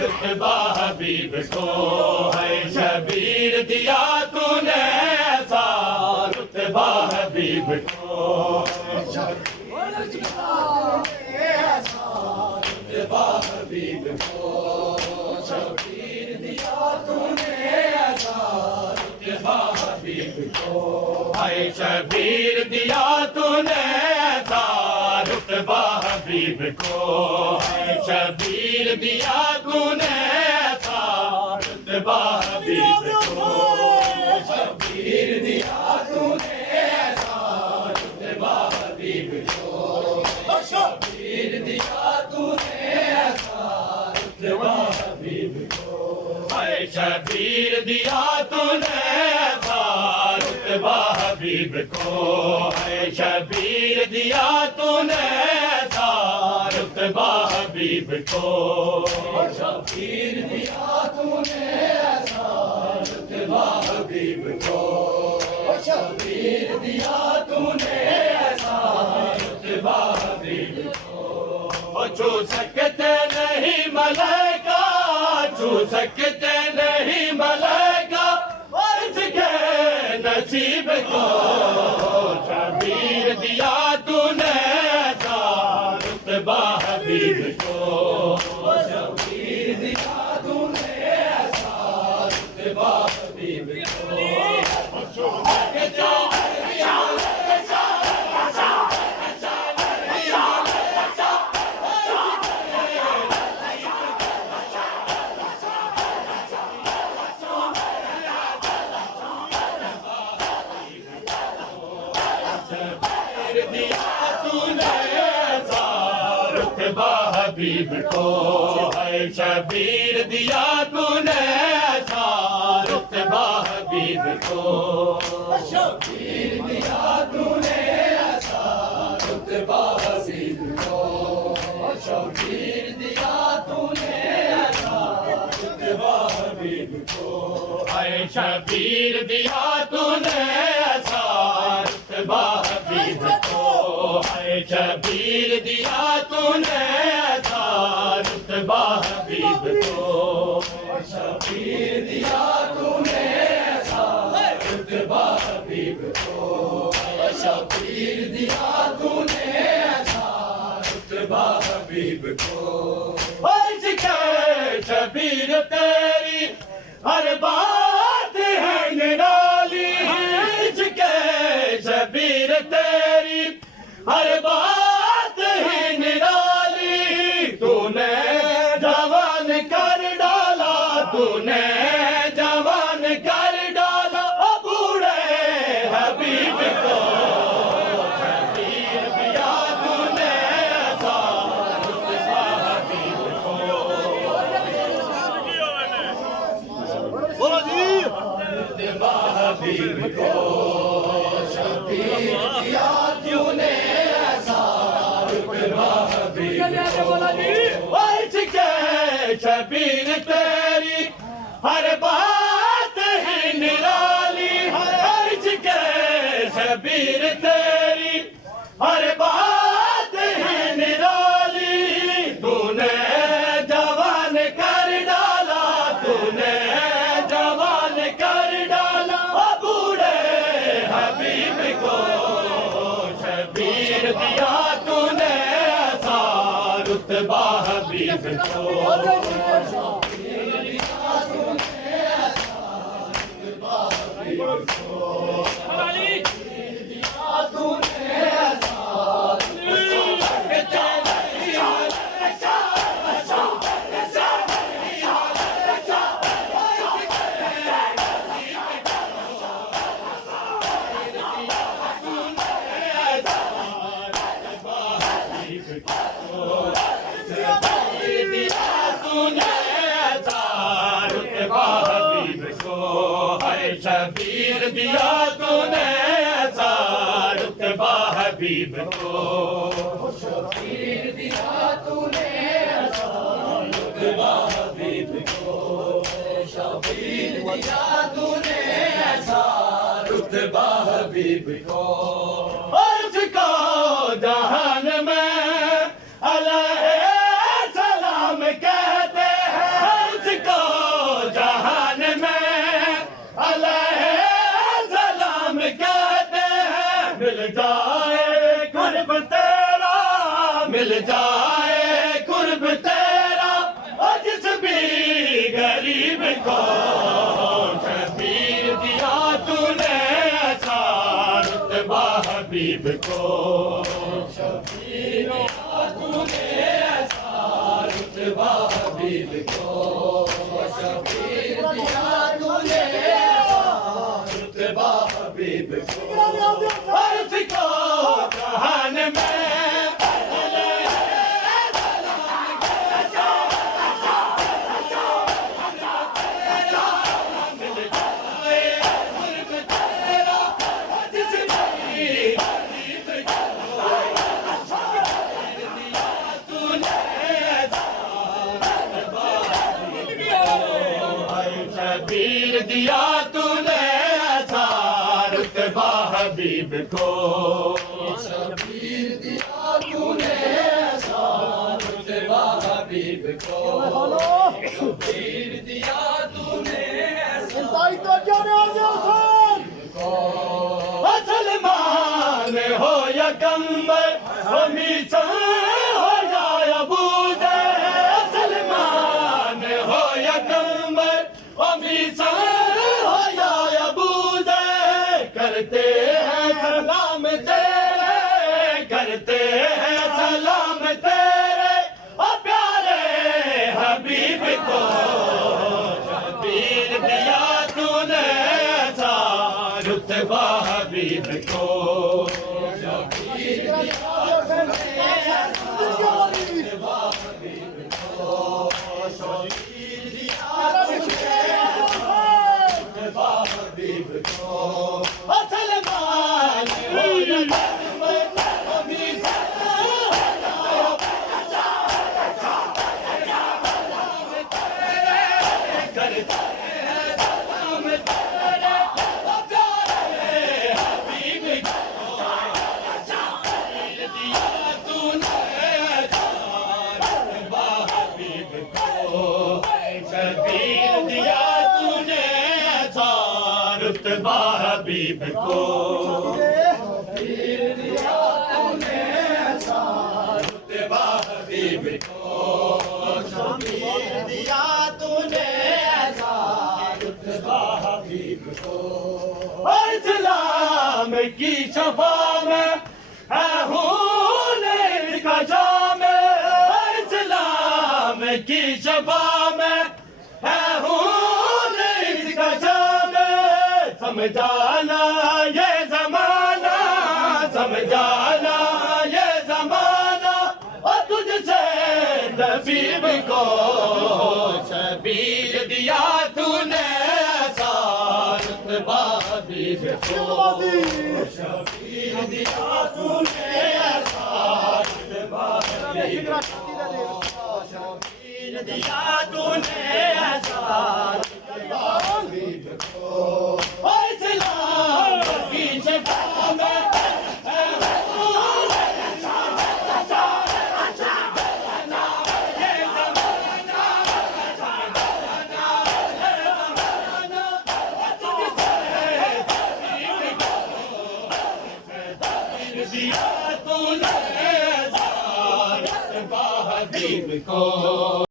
रुतबा हबीब को है शबीर दिया तूने ऐसा रुतबा हबीब को रुतबा हबीब को शबीर दिया तूने ऐसा रुतबा हबीब को है शबीर दिया तूने ऐसा रुतबा हबीब को है शबीर दिया तूने ऐसा रुतबा हबीब को शबीर दिया तूने ऐसा रुतबा हबीब को शबीर दिया तूने ऐसा रुतबा हबीब को है शबीर दिया तूने ऐसा रुतबा हबीब को है शबीर दिया तूने ऐसा रुतबा हबीब को शबीर दिया तूने ऐसा रुतबा हबीब को शबीर दिया तूने ऐसा रुतबा हबीब को छू सकते नहीं मलाइका छू सकते नहीं मलाइका इसके नसीब को शबीर दिया तूने ऐसा रुतबा हबीब को शबीर दिया तूने ऐसा रुतबा हबीब को हबीब को है शबीर दिया तूने ऐसा रुतबा हबीब को शबीर दिया तूने ऐसा रुतबा हबीब को शबीर दिया तूने ऐसा रुतबा हबीब को है शबीर दिया तूने ऐसा रुतबा हबीब को है शबीर दिया तूने ऐसा रुतबा हबीब को शबीर दिया तूने ऐसा रुतबा हबीब को शबीर दिया तूने ऐसा रुतबा हबीब को शबीर तेरी हर बात है निराली शबीर तेरी हर बात है निराली तूने जवान कर डाला तूने जवान कर डाला बूढ़े हबीब को शबीर दिया तूने ऐसा रुतबा हबीब को रुतबा हबीब को शबीर दिया तूने ऐसा रुतबा हबीब को शबीर तेरी हर बात है निराली शबीर तेरी हर बात है निराली तूने जवान कर डाला तूने जवान कर डाला बूढ़े हबीब को शबीर दिया तूने ऐसा रुतबा हबीब को शबीर दिया तूने ऐसा रुतबा हबीब को शबीर दिया तूने ऐसा रुतबा हबीब को शबीर दिया तूने ऐसा रुतबा हबीब को अर्ज को जहान में अलैहि सलाम कहते हैं हबीब को शबीर दिया तूने ऐसा रुतबा हबीब को शबीर दिया तूने ऐसा रुतबा हबीब को शबीर दिया तूने रुतबा हबीब को अर्ज़ को जहान में शबीर दिया तूने ऐसा रुतबा हबीब को शबीर दिया तूने ऐसा रुतबा हबीब को शबीर दिया तूने ऐसा सलमान हो या कमर हो मीसा हो या अबू जहल सलमान हो या कमर हो मीसा हो या अबू जहल करते हैं सलाम तेरे करते हैं सलाम तेरे ओ प्यारे हबीब को शबीर दिया तूने ऐसा रुतबा हबीब को शबीर दिया तूने ऐसा रुतबा हबीब को शबीर दिया तूने ऐसा रुतबा हबीब को ओ सलमान हो या कमर हो मीसा करता है सलाम तेरे ओ प्यारे हबीब को शबीर दिया तूने ऐसा रुतबा हबीब को शबीर दिया तूने ऐसा रुतबा हबीब को शबीर दिया तूने ऐसा रुतबा हबीब को शबीर दिया तूने ऐसा रुतबा हबीब को इस्लाम की शफा में है खूने का जाम इस्लाम की शफा में है खूने का जाम समझाना ये जमाना समझाना ये जमाना और तुझसे नसीब को शबीर दिया तूने ऐसा रुतबा हबीब को शबीर दिया तूने ऐसा रुतबा हबीब को शबीर दिया तूने ऐसा रुतबा हबीब को ओ इस्लाम की शफा में दिया तूने ऐसा रुतबा हबीब को